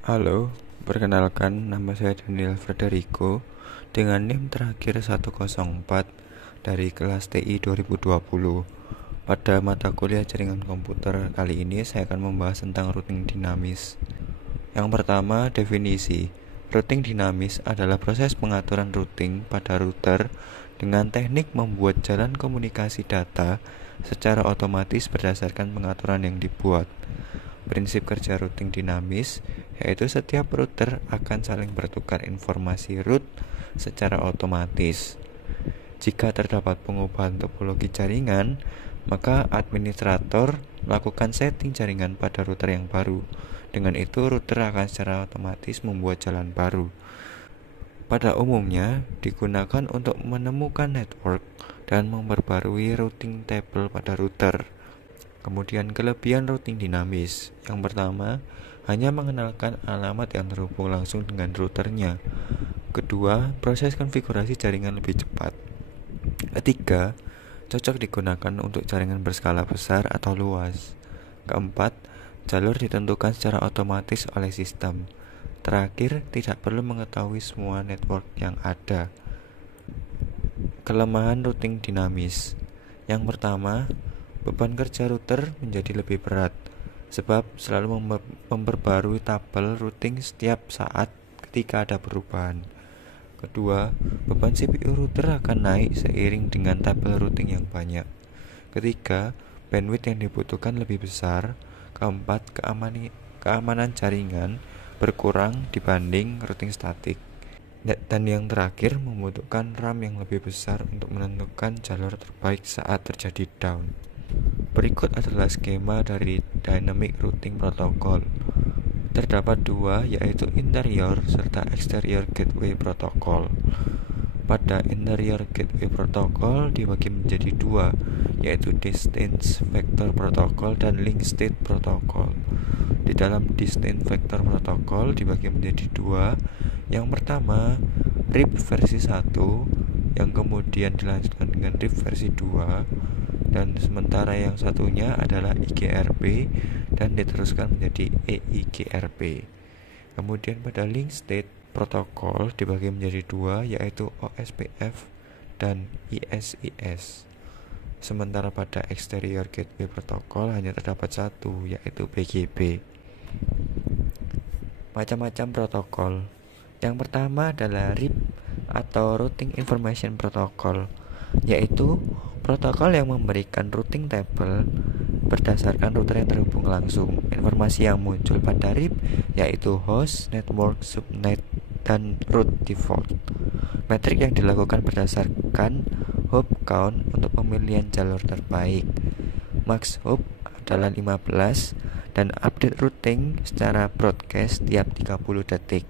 Halo, perkenalkan nama saya Daniel Federico dengan NIM terakhir 104 dari kelas TI 2020. Pada mata kuliah jaringan komputer kali ini saya akan membahas tentang routing dinamis. Yang pertama, definisi. Routing dinamis adalah proses pengaturan routing pada router dengan teknik membuat jalan komunikasi data secara otomatis berdasarkan pengaturan yang dibuat. Prinsip kerja routing dinamis yaitu setiap router akan saling bertukar informasi route secara otomatis. Jika terdapat pengubahan topologi jaringan, maka administrator melakukan setting jaringan pada router yang baru. Dengan itu, router akan secara otomatis membuat jalan baru. Pada umumnya, digunakan untuk menemukan network dan memperbarui routing table pada router. Kemudian kelebihan routing dinamis. Yang pertama, hanya mengenalkan alamat yang terhubung langsung dengan routernya. Kedua, proses konfigurasi jaringan lebih cepat. Ketiga, cocok digunakan untuk jaringan berskala besar atau luas. Keempat, jalur ditentukan secara otomatis oleh sistem. Terakhir, tidak perlu mengetahui semua network yang ada. Kelemahan routing dinamis. Yang pertama, beban kerja router menjadi lebih berat sebab selalu memperbarui tabel routing setiap saat ketika ada perubahan. Kedua, beban CPU router akan naik seiring dengan tabel routing yang banyak. Ketiga, bandwidth yang dibutuhkan lebih besar. Keempat, keamanan jaringan berkurang dibanding routing statik. Dan yang terakhir, membutuhkan RAM yang lebih besar untuk menentukan jalur terbaik saat terjadi down. Berikut adalah skema dari Dynamic Routing Protocol. Terdapat dua, yaitu interior serta exterior gateway protocol. Pada interior gateway protocol dibagi menjadi dua, yaitu distance vector protocol dan link state protocol. Di dalam distance vector protocol dibagi menjadi dua. Yang pertama, RIP versi 1, yang kemudian dilanjutkan dengan RIP versi 2, dan sementara yang satunya adalah IGRP dan diteruskan menjadi EIGRP. Kemudian pada link state protokol dibagi menjadi dua, yaitu OSPF dan ISIS. Sementara pada exterior gateway protokol hanya terdapat satu, yaitu BGP. Macam-macam protokol. Yang pertama adalah RIP atau Routing Information Protocol, yaitu protokol yang memberikan routing table berdasarkan router yang terhubung langsung. Informasi yang muncul pada RIP yaitu host, network, subnet, dan route default. Metrik yang dilakukan berdasarkan hop count untuk pemilihan jalur terbaik. Max hop adalah 15 dan update routing secara broadcast tiap 30 detik.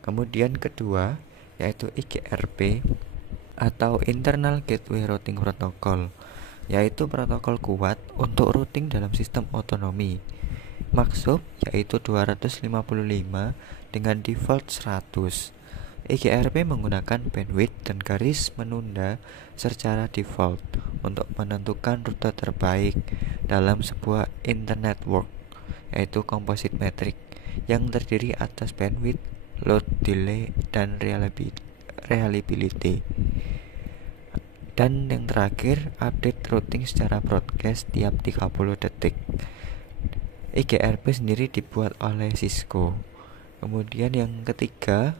Kemudian kedua yaitu IGRP atau Internal Gateway Routing Protocol, yaitu protokol kuat untuk routing dalam sistem otonomi. Max hop yaitu 255 dengan default 100. IGRP menggunakan bandwidth dan garis menunda secara default untuk menentukan rute terbaik dalam sebuah internet network, yaitu composite metric yang terdiri atas bandwidth, load delay, dan reliability. Dan yang terakhir, update routing secara broadcast tiap 30 detik. IGRP sendiri dibuat oleh Cisco. Kemudian yang ketiga,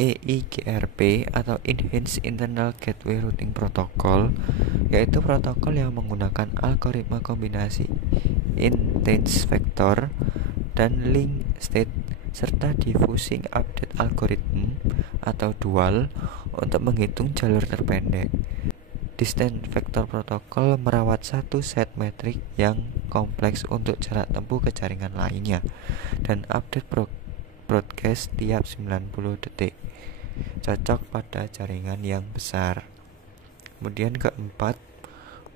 EIGRP atau Enhanced Internal Gateway Routing Protocol, yaitu protokol yang menggunakan algoritma kombinasi intense vector dan link state serta diffusing update algorithm atau dual untuk menghitung jalur terpendek. Distance vector protocol merawat satu set metrik yang kompleks untuk jarak tempuh ke jaringan lainnya dan update broadcast tiap 90 detik. Cocok pada jaringan yang besar. Kemudian keempat,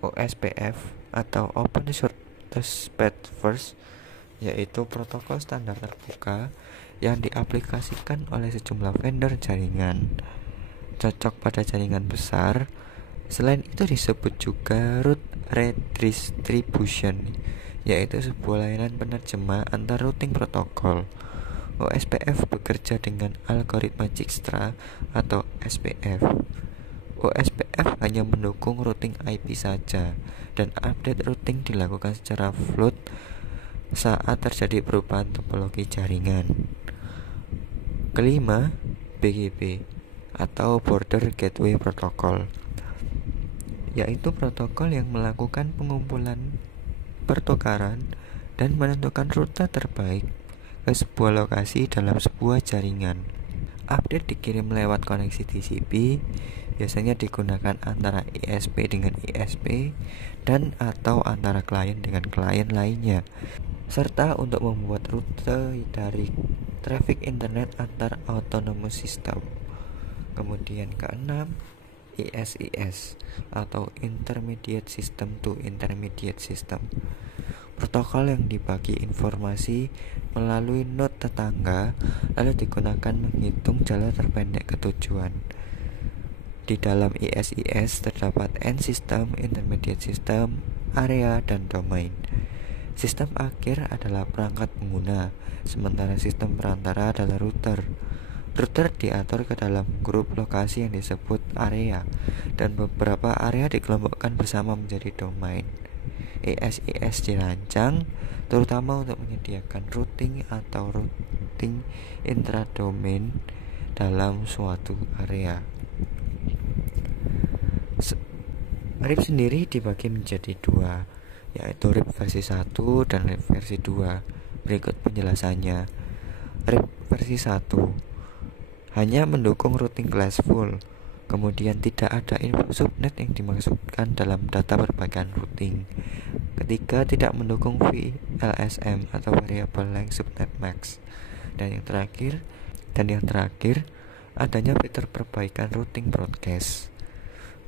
OSPF atau Open Shortest Path First, yaitu protokol standar terbuka yang diaplikasikan oleh sejumlah vendor jaringan. Cocok pada jaringan besar. Selain itu disebut juga route redistribution, yaitu sebuah layanan penerjemah antar routing protokol. OSPF bekerja dengan algoritma Dijkstra atau SPF. OSPF hanya mendukung routing IP saja, dan update routing dilakukan secara float saat terjadi perubahan topologi jaringan. Kelima, BGP atau Border Gateway Protocol, yaitu protokol yang melakukan pengumpulan, pertukaran, dan menentukan rute terbaik ke sebuah lokasi dalam sebuah jaringan. Update dikirim lewat koneksi TCP, biasanya digunakan antara ISP dengan ISP dan atau antara klien dengan klien lainnya, serta untuk membuat rute dari traffic internet antar autonomous system. Kemudian keenam, ISIS atau Intermediate System to Intermediate System, protokol yang dibagi informasi melalui node tetangga lalu digunakan menghitung jalan terpendek ke tujuan. Di dalam ISIS terdapat end system, intermediate system, area, dan domain. Sistem akhir adalah perangkat pengguna, sementara sistem perantara adalah router. Router diatur ke dalam grup lokasi yang disebut area, dan beberapa area dikelompokkan bersama menjadi domain. ISIS dirancang terutama untuk menyediakan routing atau routing intradomain dalam suatu area. RIP sendiri dibagi menjadi dua, yaitu RIP versi 1 dan RIP versi 2. Berikut penjelasannya. RIP versi 1 hanya mendukung routing classful, kemudian tidak ada info subnet yang dimasukkan dalam data perbaikan routing. Ketiga, tidak mendukung VLSM atau Variable Length Subnet Max. Dan yang terakhir, adanya fitur perbaikan routing broadcast.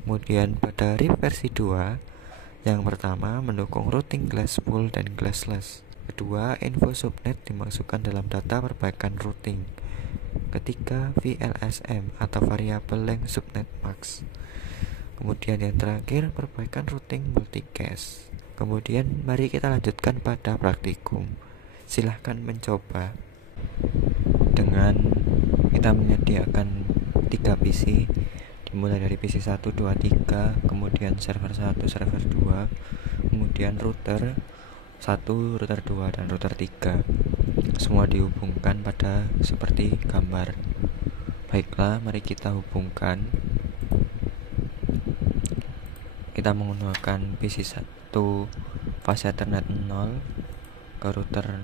Kemudian pada RIP versi 2, yang pertama mendukung routing glassful dan glassless. Kedua, info subnet dimasukkan dalam data perbaikan routing. Ketiga, VLSM atau Variable Length Subnet Max. Kemudian yang terakhir, perbaikan routing multicast. Kemudian mari kita lanjutkan pada praktikum. Silahkan mencoba dengan kita menyediakan 3 PC, dimulai dari PC 1, 2, 3, kemudian server 1, server 2, kemudian router 1, router 2, dan router 3. Semua dihubungkan pada seperti gambar. Baiklah, mari kita hubungkan. Kita menggunakan PC 1 fase Ethernet 0 ke router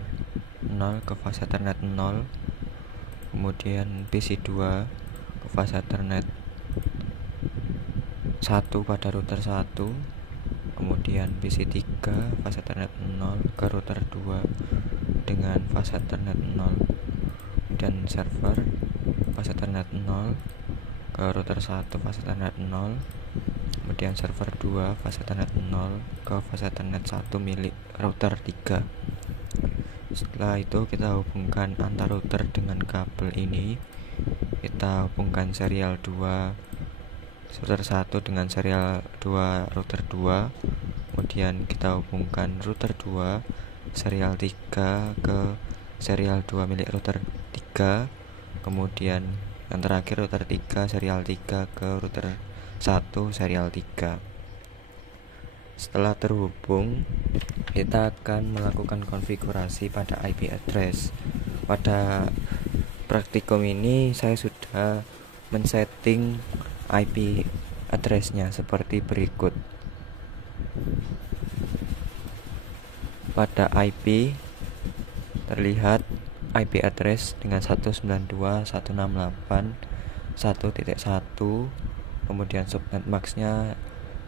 0 ke fase Ethernet 0, kemudian PC 2 ke fase Ethernet 1 pada router 1, kemudian PC 3 fase Ethernet 0 ke router 2 dengan fase Ethernet 0, dan server fase Ethernet 0 ke router 1 fase Ethernet 0, kemudian server 2 fase Ethernet 0 ke fase Ethernet 1 milik router 3. Setelah itu kita hubungkan antar router dengan kabel ini. Kita hubungkan serial 2 router 1 dengan serial 2 router 2, kemudian kita hubungkan router 2 serial 3 ke serial 2 milik router 3, kemudian yang terakhir router 3 serial 3 ke router 1 serial 3. Setelah terhubung, kita akan melakukan konfigurasi pada IP address. Pada praktikum ini saya sudah men-setting IP address-nya seperti berikut. Pada IP terlihat IP address dengan 192.168.1.1, kemudian subnet max-nya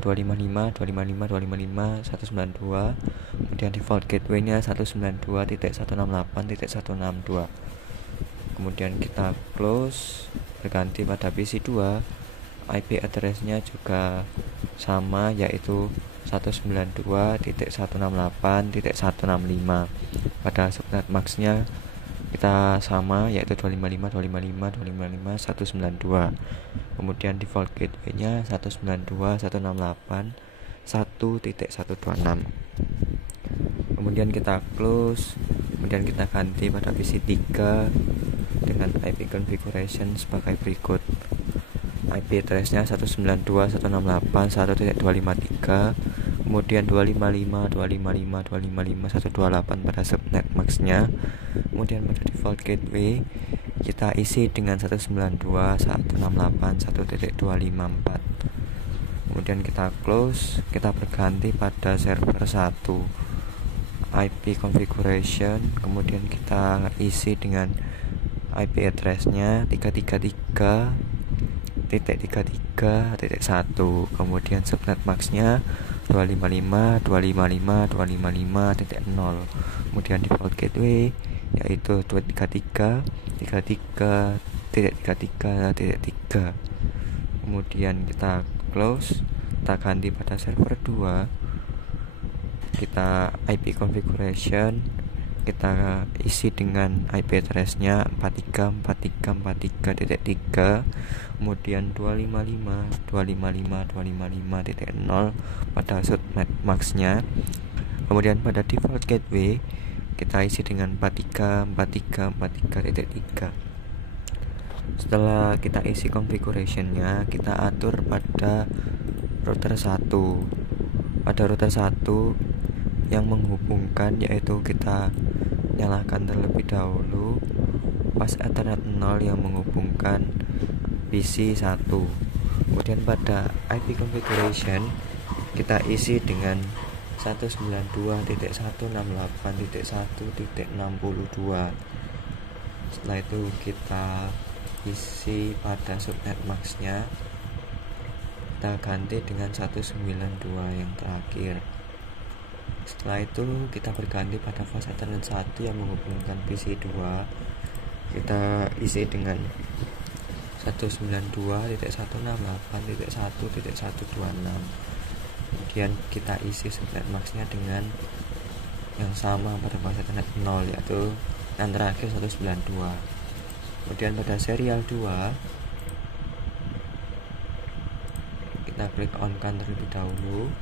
255.255.255.192, kemudian default gateway-nya 192.168.162. Kemudian kita close, berganti pada PC 2. IP address-nya juga sama, yaitu 192.168.165. Pada subnet max-nya kita sama, yaitu 255.255.255.192. Kemudian default gateway-nya 192.168.1.126. kemudian kita close, kemudian kita ganti pada PC 3 dengan IP configuration sebagai berikut. IP address-nya 192.168.1.253, kemudian 255.255.255.128 pada subnet max-nya. Kemudian pada default gateway kita isi dengan 192.168.1.254. Kemudian kita close, kita berganti pada server 1 IP configuration, kemudian kita isi dengan IP address-nya 333.33.1, kemudian subnet max-nya 255.255.255.0, kemudian default gateway yaitu 233.33.33.3, kemudian kita close, kita ganti pada server 2, kita IP configuration, kita isi dengan IP address-nya 43.43.43.3, kemudian 255.255.255.0 pada subnet max-nya. Kemudian pada default gateway kita isi dengan 43.43.43.3. Setelah kita isi configuration-nya, kita atur pada router 1. Pada router 1 yang menghubungkan, yaitu kita nyalakan terlebih dahulu pas Ethernet 0 yang menghubungkan PC 1. Kemudian pada IP configuration kita isi dengan 192.168.1.62. Setelah itu kita isi pada subnet max-nya, kita ganti dengan 192 yang terakhir. Setelah itu kita berganti pada fast Ethernet 1 yang menghubungkan PC 2, kita isi dengan 192.168.1.126. kemudian kita isi subnet max-nya dengan yang sama pada fast Ethernet 0, yaitu yang terakhir 192. Kemudian pada serial 2 kita klik on kan terlebih dahulu,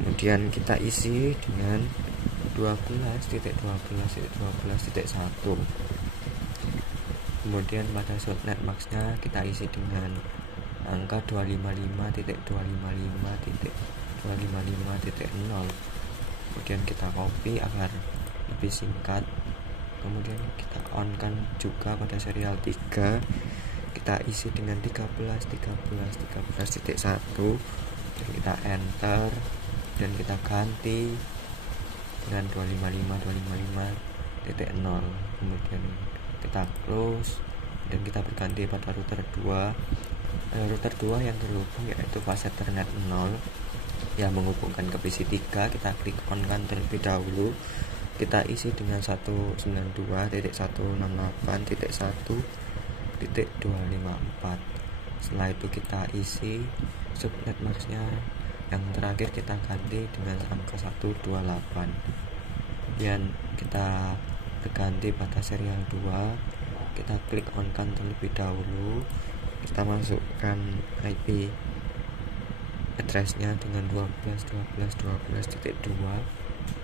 kemudian kita isi dengan 12.12.12.1. kemudian pada subnet max-nya kita isi dengan angka 255.255.255.0. kemudian kita copy agar lebih singkat, kemudian kita on kan juga pada serial 3, kita isi dengan 13.13.13.1, dan kita enter dan kita ganti dengan 255.255.0, kemudian kita close dan kita berganti pada router 2. Router 2 yang terhubung yaitu fast Ethernet 0 yang menghubungkan ke PC 3, kita klik on kan terlebih dahulu, kita isi dengan 192.168.1.254. setelah itu kita isi subnet max-nya yang terakhir, kita ganti dengan angka 128, dan kita berganti pada serial 2, kita klik on kan terlebih dahulu, kita masukkan IP address-nya dengan 12.12.12.2,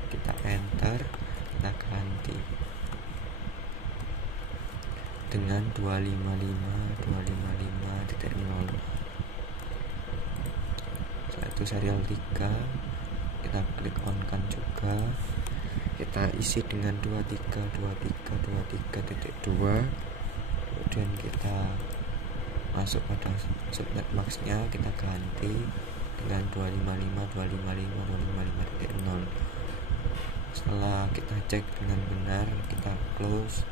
kita enter, kita ganti dengan 255.255.0. setelah itu serial 3 kita klik on kan juga, kita isi dengan 23.23.23.2, kemudian kita masuk pada subnet max-nya, kita ganti dengan 255.255.255.0. setelah kita cek dengan benar, kita close.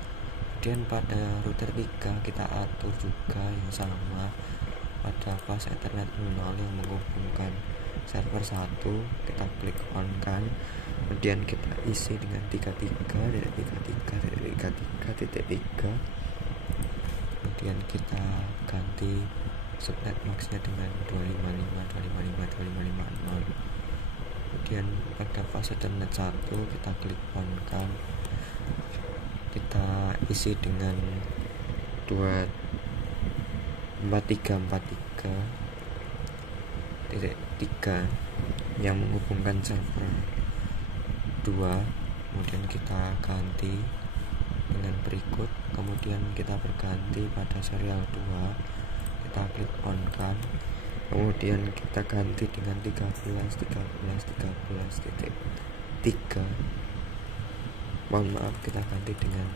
Kemudian pada router 3 kita atur juga yang sama pada fast Ethernet 0 yang menghubungkan server 1, kita klik on kan, kemudian kita isi dengan 33.33.33.3, kemudian kita ganti subnet max-nya dengan 255.255.255.0. kemudian pada fast Ethernet 1 kita klik on kan, kita isi dengan 43.43.3 yang menghubungkan server 2, kemudian kita ganti dengan berikut, kemudian kita berganti pada serial 2, kita klik on kan, kemudian kita ganti dengan 13.3, mohon maaf, kita ganti dengan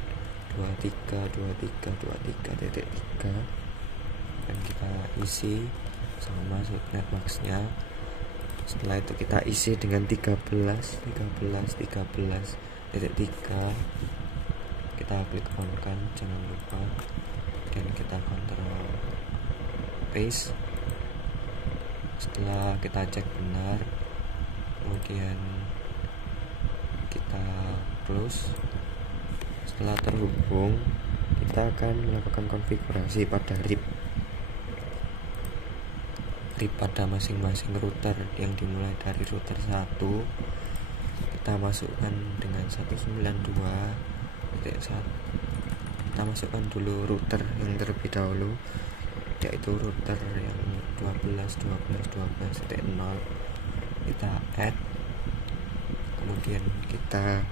23.3 dan kita isi sama subnet max-nya. Setelah itu kita isi dengan 13.3, kita klik on kan, jangan lupa, dan kita kontrol paste. Setelah kita cek benar, kemudian kita close. Setelah terhubung, kita akan melakukan konfigurasi pada RIP pada masing-masing router, yang dimulai dari router 1 kita masukkan dengan 192.1. Kita masukkan dulu router yang terlebih dahulu, yaitu router yang 12.12.12.0. kita add, kemudian kita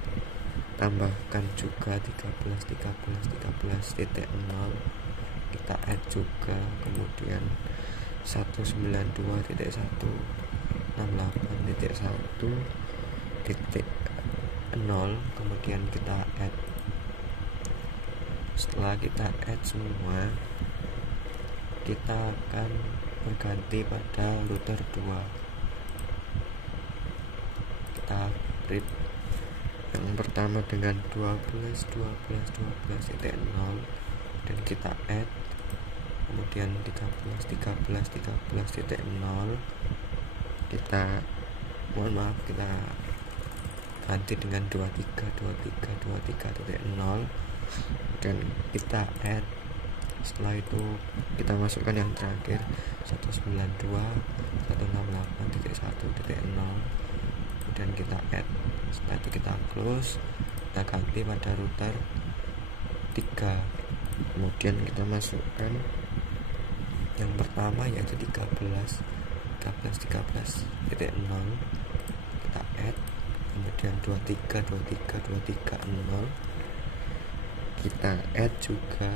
tambahkan juga 13.13.13.0, kita add juga, kemudian 192.168.1.0, kemudian kita add. Setelah kita add semua, kita akan berganti pada router 2. Kita read yang pertama dengan 12.12.12.0 dan kita add, kemudian 13.13.13.0 kita, mohon maaf, kita ganti dengan 23.23.23.0 dan kita add. Setelah itu kita masukkan yang terakhir 192.168.1.0, kemudian kita add. Setelah itu kita close, kita ganti pada router 3, kemudian kita masukkan yang pertama yaitu 13.13.13.0, kita add, kemudian 23.23.23.0 kita add juga,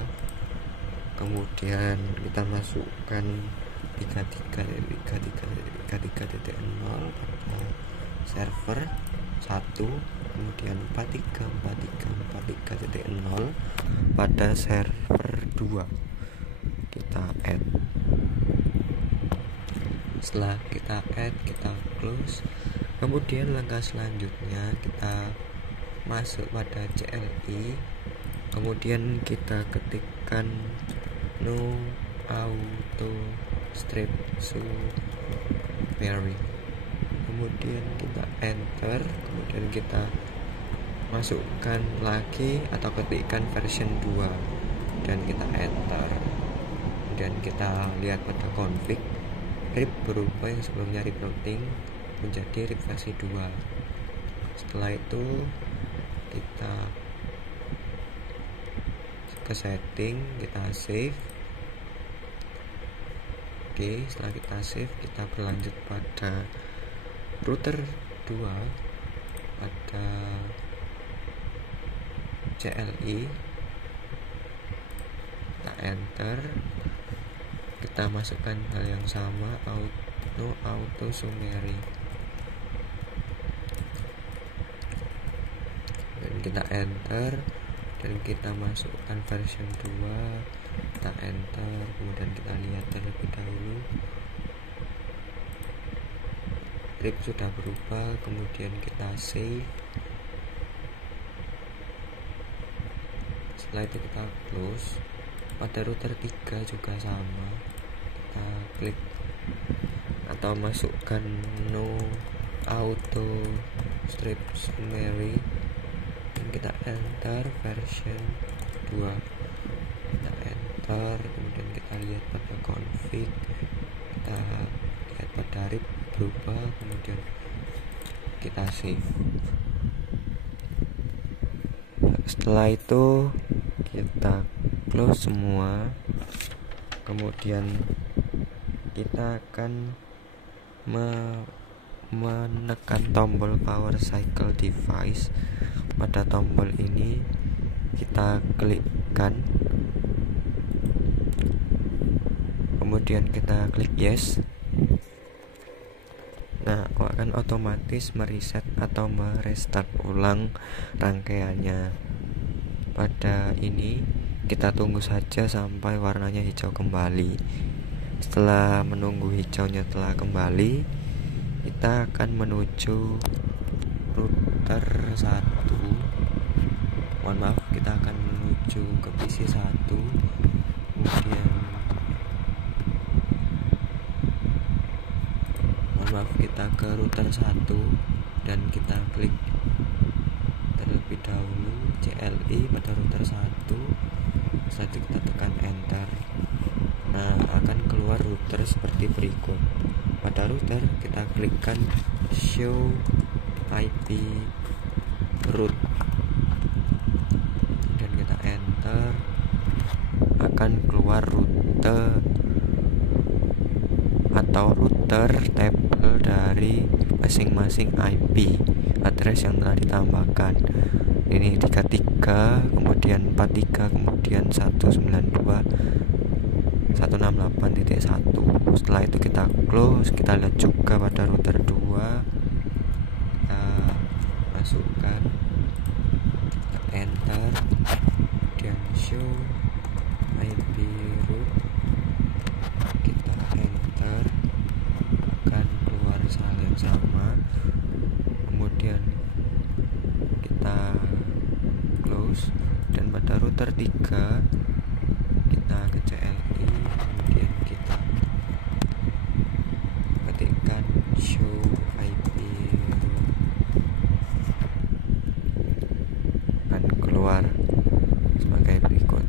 kemudian kita masukkan 33.33.33.0 pada server 1, kemudian 43.43.43.0 pada server 2, kita add. Setelah kita add, kita close. Kemudian langkah selanjutnya kita masuk pada CLI, kemudian kita ketikkan no auto strip summary, kemudian kita enter, kemudian kita masukkan lagi atau ketikkan version 2 dan kita enter. Dan kita lihat pada config, RIP berubah, yang sebelumnya RIP routing menjadi RIP versi 2. Setelah itu kita ke setting, kita save. Oke, setelah kita save, kita berlanjut pada router 2 pada CLI, kita enter, kita masukkan hal yang sama, auto summary, dan kita enter, dan kita masukkan version 2, kita enter, kemudian kita lihat terlebih dahulu RIP sudah berubah, kemudian kita save. Setelah itu kita close. Pada router 3 juga sama, kita klik atau masukkan no auto strip summary dan kita enter version 2, kita enter, kemudian kita lihat pada config, kita lihat pada RIP berubah, kemudian kita save. Setelah itu kita close semua, kemudian kita akan menekan tombol power cycle device. Pada tombol ini kita klikkan, kemudian kita klik yes. Nah, akan otomatis mereset atau merestart ulang rangkaiannya. Pada ini kita tunggu saja sampai warnanya hijau kembali. Setelah menunggu hijaunya telah kembali, kita akan menuju router 1. Mohon maaf, kita akan menuju ke PC 1. Kemudian kita ke router 1 dan kita klik terlebih dahulu CLI pada router 1. Setelah itu kita tekan enter. Nah, akan keluar router seperti berikut. Pada router kita klikkan show IP route dan kita enter. Akan keluar rute atau router tabel dari masing-masing IP address yang telah ditambahkan. Ini 33, kemudian 43, kemudian 192.168.1. Setelah itu kita close. Kita lihat juga pada router 2, kita masukkan, enter, kemudian show IP route, kita enter, akan keluar hal yang sama. Kemudian kita close, dan pada router 3 kita ke CLI, kemudian kita ketikkan show IP route, akan keluar sebagai berikut.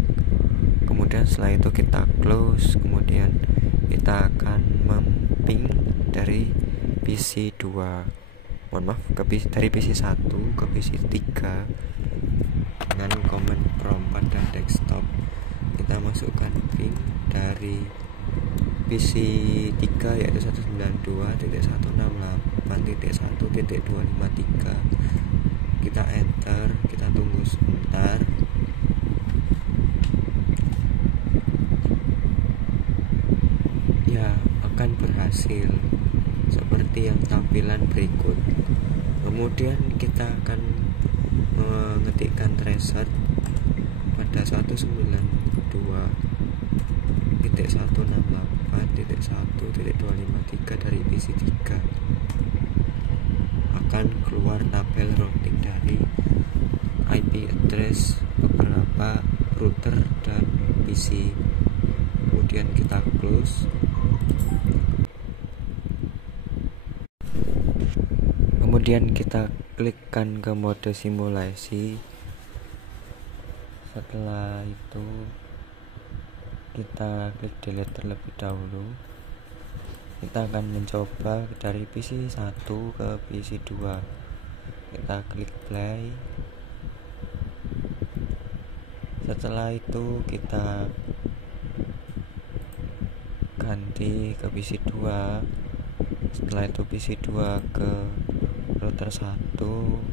Kemudian setelah itu kita close, kemudian kita akan memping dari PC 2, dari PC 1 ke PC 3 dengan command prompt pada desktop. Kita masukkan ping dari PC 3 yaitu 192.168.1.253. Kita enter, kita tunggu sebentar. Ya, akan berhasil seperti yang tampilan berikut. Kemudian kita akan mengetikkan tracer pada 192.168.1.253 dari PC 3. Akan keluar tabel routing dari IP address beberapa router dan PC. Kemudian kita close. Kemudian kita klikkan ke mode simulasi. Setelah itu kita klik delete terlebih dahulu. Kita akan mencoba dari PC 1 ke PC 2. Kita klik play. Setelah itu kita ganti ke PC 2. Setelah itu PC 2 ke router 1,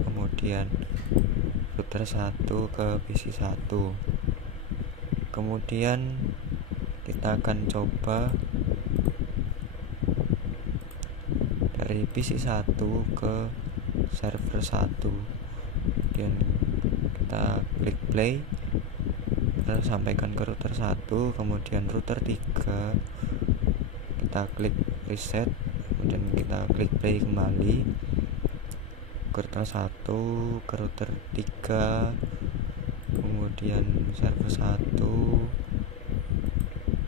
kemudian router 1 ke PC 1. Kemudian kita akan coba dari PC 1 ke server 1. Kemudian kita klik play, kita sampaikan ke router 1, kemudian router 3 kita klik reset, kemudian kita klik play kembali ke router 1, ke router 3, kemudian server 1,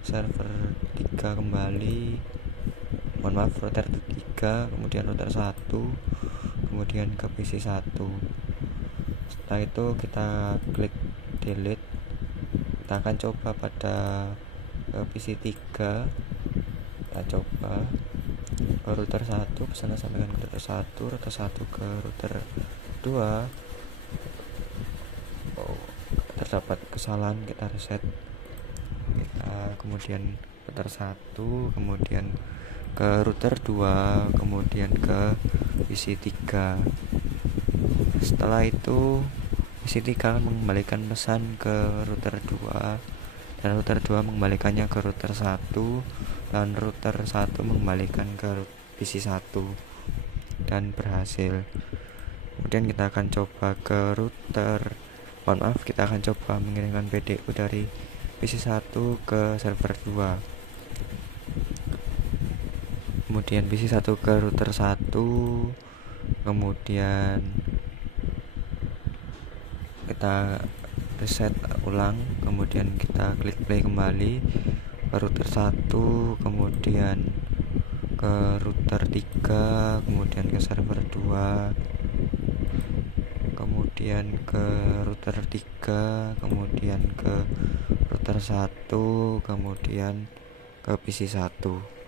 server 3 kembali, mohon maaf, router 3, kemudian router 1, kemudian ke PC 1. Setelah itu kita klik delete. Kita akan coba pada PC 3. Kita coba ke router 1, pesan sampaikan ke router 1, router 1 ke router 2. Terdapat kesalahan, kita reset. Kita kemudian router 1, kemudian ke router 2, kemudian ke PC 3. Setelah itu PC 3 mengembalikan pesan ke router 2 dan router 2 mengembalikannya ke router 1 dan router 1 mengembalikan ke PC 1 dan berhasil. Kemudian kita akan coba ke kita akan coba mengirimkan PDU dari PC 1 ke server 2. Kemudian PC 1 ke router 1, kemudian kita reset ulang, kemudian kita klik play kembali ke router 1, kemudian ke router 3, kemudian ke server 2, kemudian ke router 3, kemudian ke router 1, kemudian ke PC 1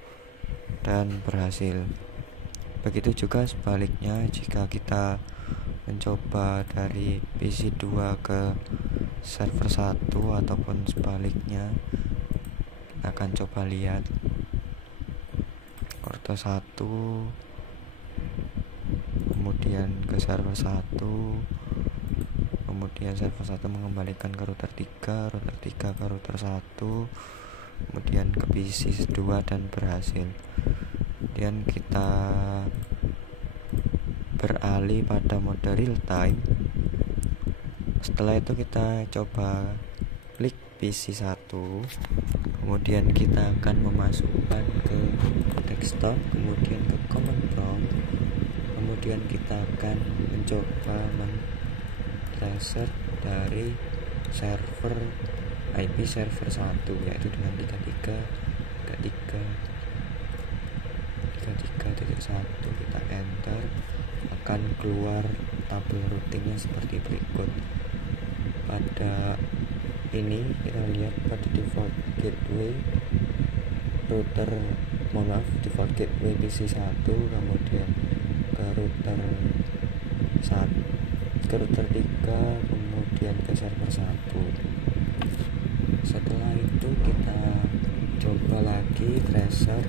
dan berhasil. Begitu juga sebaliknya, jika kita mencoba dari PC 2 ke server 1 ataupun sebaliknya, kita akan coba lihat router 1 kemudian ke server 1, kemudian server 1 mengembalikan ke router 3, router 3 ke router 1, kemudian ke PC 2 dan berhasil. Kemudian kita beralih pada mode real time. Setelah itu kita coba klik PC 1, kemudian kita akan memasukkan ke desktop, kemudian ke command prompt, kemudian kita akan mencoba men-reset dari server IP server 1, yaitu dengan 33.1. Kita enter, akan keluar tabel routingnya seperti berikut. Pada ini kita lihat pada default gateway default gateway PC 1, kemudian ke router 3, kemudian ke server 1. Setelah itu kita coba lagi tracer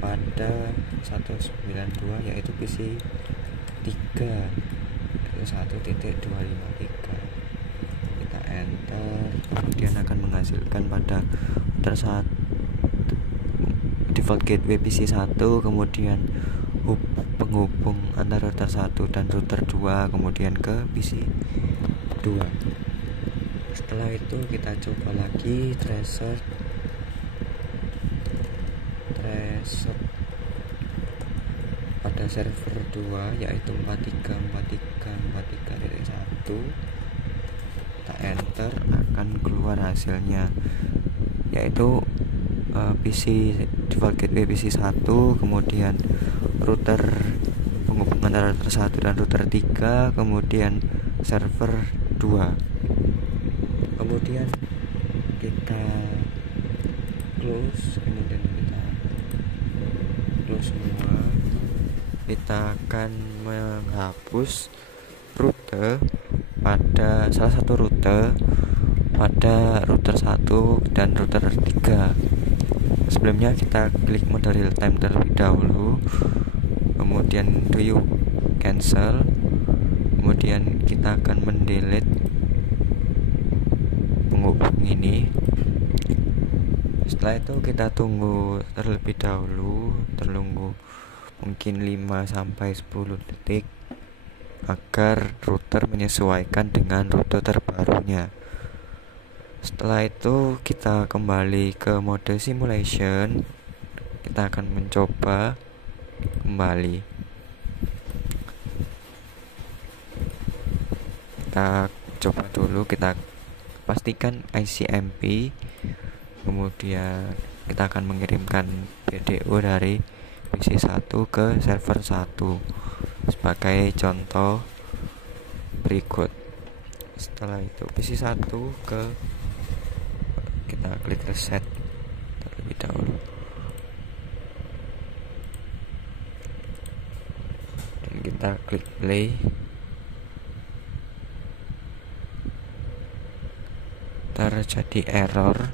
pada 192, yaitu PC 3 ke 1.253. Kita enter, kemudian akan menghasilkan pada router 1 default gateway PC 1, kemudian penghubung antara router 1 dan router 2, kemudian ke PC 2. Setelah itu kita coba lagi tracer pada server 2, yaitu 43.43.1. Kita enter, akan keluar hasilnya, yaitu PC default gateway PC 1, kemudian router penghubung antara router 1 dan router 3, kemudian server 2. Kemudian kita close, kemudian kita close semua. Kita akan menghapus rute pada salah satu rute pada router 1 dan router 3. Sebelumnya kita klik mode real time terlebih dahulu, kemudian do you cancel, kemudian kita akan mendelete penghubung ini. Setelah itu kita tunggu terlebih dahulu, mungkin 5-10 detik agar router menyesuaikan dengan rute terbarunya. Setelah itu kita kembali ke mode simulation. Kita akan mencoba kembali. Kita coba dulu, kita pastikan ICMP, kemudian kita akan mengirimkan PDU dari PC 1 ke server 1 sebagai contoh berikut. Setelah itu PC 1 kita klik reset terlebih dahulu dan kita klik play. Terjadi error